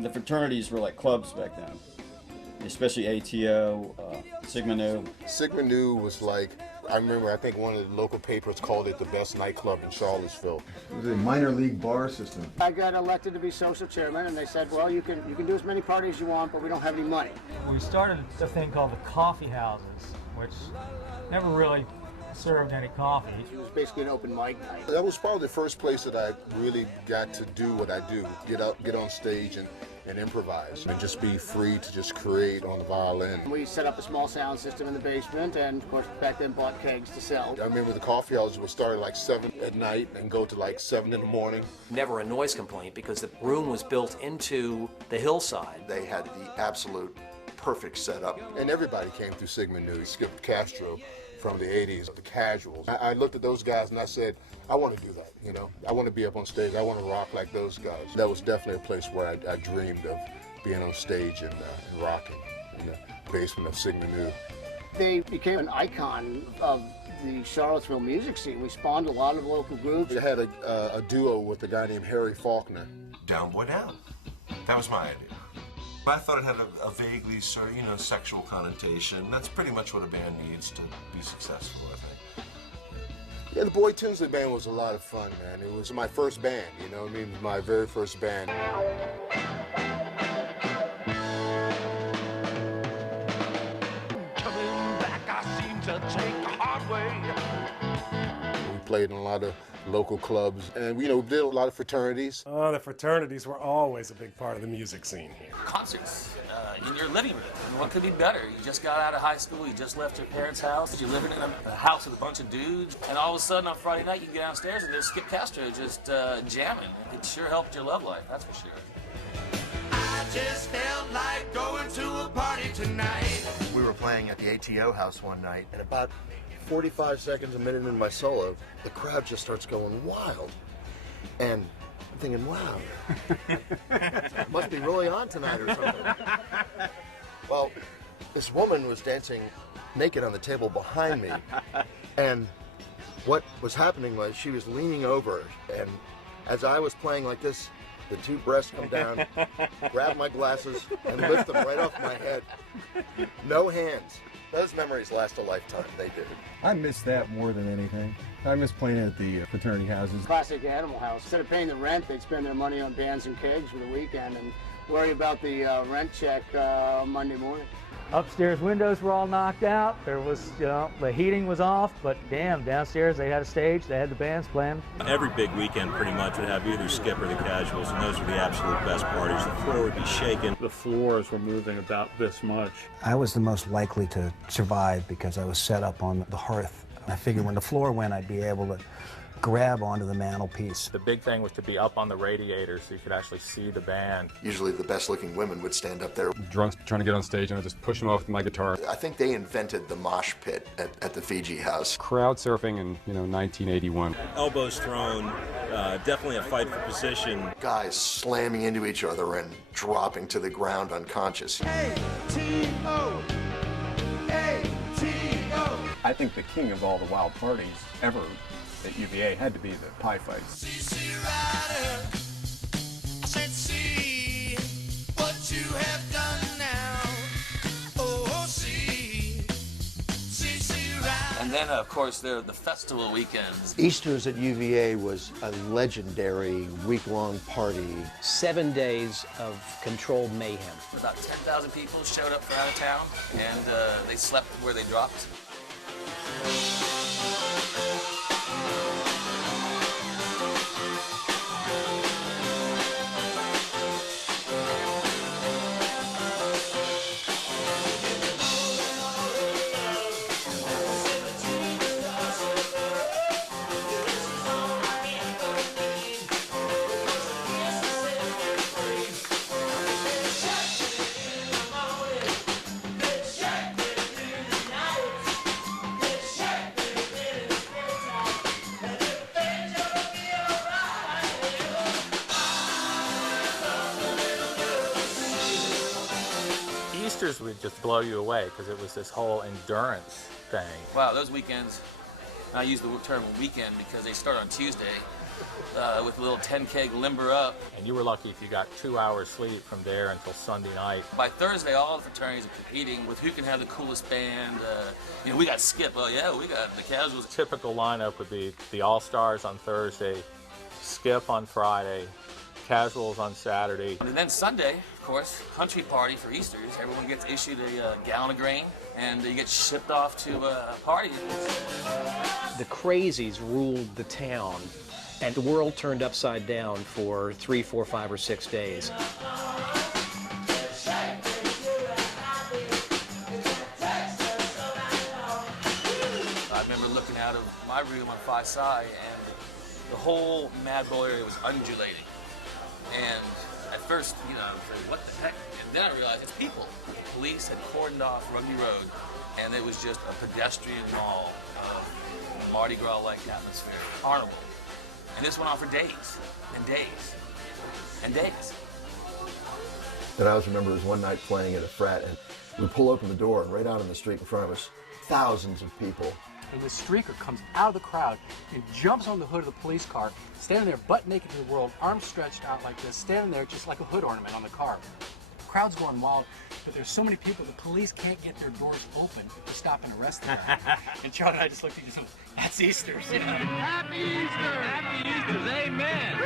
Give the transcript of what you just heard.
The fraternities were like clubs back then, especially ATO, Sigma Nu. Sigma Nu was like, I remember, I think one of the local papers called it the best nightclub in Charlottesville. It was a minor league bar system. I got elected to be social chairman, and they said, well, you can do as many parties as you want, but we don't have any money. We started a thing called the coffee houses, which never really served any coffee. It was basically an open mic night. That was probably the first place that I really got to do what I do, get on stage and improvise and just be free to just create on the violin. We set up a small sound system in the basement, and of course back then bought kegs to sell. I remember the coffee houses would start at like 7 at night and go to like 7 in the morning. Never a noise complaint because the room was built into the hillside. They had the absolute perfect setup. And everybody came through Sigma Nu. Skip Castro from the 80s, the Casuals. I looked at those guys and I said, I want to do that, you know? I want to be up on stage. I want to rock like those guys. That was definitely a place where I dreamed of being on stage and rocking in the basement of Sigma Nu. They became an icon of the Charlottesville music scene. We spawned a lot of local groups. I had a duo with a guy named Harry Faulkner. Down Boy Down. That was my idea. I thought it had a vaguely sort of, sexual connotation. That's pretty much what a band needs to be successful, I think. Yeah, the Boy Tinsley Band was a lot of fun, man. It was my first band, you know what I mean? My very first band. Coming back, I seem to take a hard way. We played in a lot of local clubs and, did a lot of fraternities. Oh, the fraternities were always a big part of the music scene here. Concerts in your living room. What could be better? You just got out of high school, you just left your parents' house, you're living in a house with a bunch of dudes, and all of a sudden on Friday night you can get downstairs and there's Skip Castro just jamming. It sure helped your love life, that's for sure. I just felt like going to a party tonight. We were playing at the ATO house one night, and about 45 seconds, a minute into my solo, the crowd just starts going wild. And I'm thinking, wow, must be really on tonight or something. Well, this woman was dancing naked on the table behind me, and what was happening was she was leaning over, and as I was playing like this, the two breasts come down, grab my glasses, and lift them right off my head. No hands. Those memories last a lifetime, they do. I miss that more than anything. I miss playing at the fraternity houses. Classic Animal House. Instead of paying the rent, they'd spend their money on bands and kegs for the weekend and worry about the rent check Monday morning. Upstairs windows were all knocked out. There was, the heating was off, but damn, downstairs they had a stage, they had the bands playing. Every big weekend pretty much would have either Skip or the Casuals, and those were the absolute best parties. The floor would be shaking. The floors were moving about this much. I was the most likely to survive because I was set up on the hearth. I figured when the floor went, I'd be able to grab onto the mantelpiece. The big thing was to be up on the radiator so you could actually see the band. Usually the best looking women would stand up there. Drunks trying to get on stage and I just push them off with my guitar. I think they invented the mosh pit at the Fiji house. Crowd surfing in 1981. Elbows thrown, definitely a fight for position. Guys slamming into each other and dropping to the ground unconscious. A-T-O, A-T-O. I think the king of all the wild parties ever at UVA had to be the pie fights. And then, of course, there are the festival weekends. Easters at UVA was a legendary week-long party. 7 days of controlled mayhem. About 10,000 people showed up from out of town, and they slept where they dropped. Easters would just blow you away because it was this whole endurance thing. Wow, those weekends, I use the term weekend because they start on Tuesday with a little 10 keg limber up. And you were lucky if you got 2 hours sleep from there until Sunday night. By Thursday, all the fraternities are competing with who can have the coolest band. You know, we got Skip. Oh yeah, we got the Casuals. Typical lineup would be the All-Stars on Thursday, Skip on Friday, Casuals on Saturday. And then Sunday, of course, country party for Easters. Everyone gets issued a gallon of grain, and you get shipped off to a party. The crazies ruled the town, and the world turned upside down for 3, 4, 5, or 6 days. I remember looking out of my room on Phi Psi, and the whole Mad Bull area was undulating. And at first, you know, I was like, what the heck? And then I realized it's people. The police had cordoned off Rugby Road, and it was just a pedestrian mall of Mardi Gras-like atmosphere. Carnival. And this went on for days, and days, and days. And I always remember it was one night playing at a frat, and we pull open the door, and right out on the street in front of us, thousands of people. And the streaker comes out of the crowd and jumps on the hood of the police car, standing there butt naked to the world, arms stretched out like this, standing there just like a hood ornament on the car. The crowd's going wild, but there's so many people, the police can't get their doors open to stop and arrest them. And Charlie and I just looked at each other, that's Easter's. You know? Happy Easter! Happy Easter's, amen!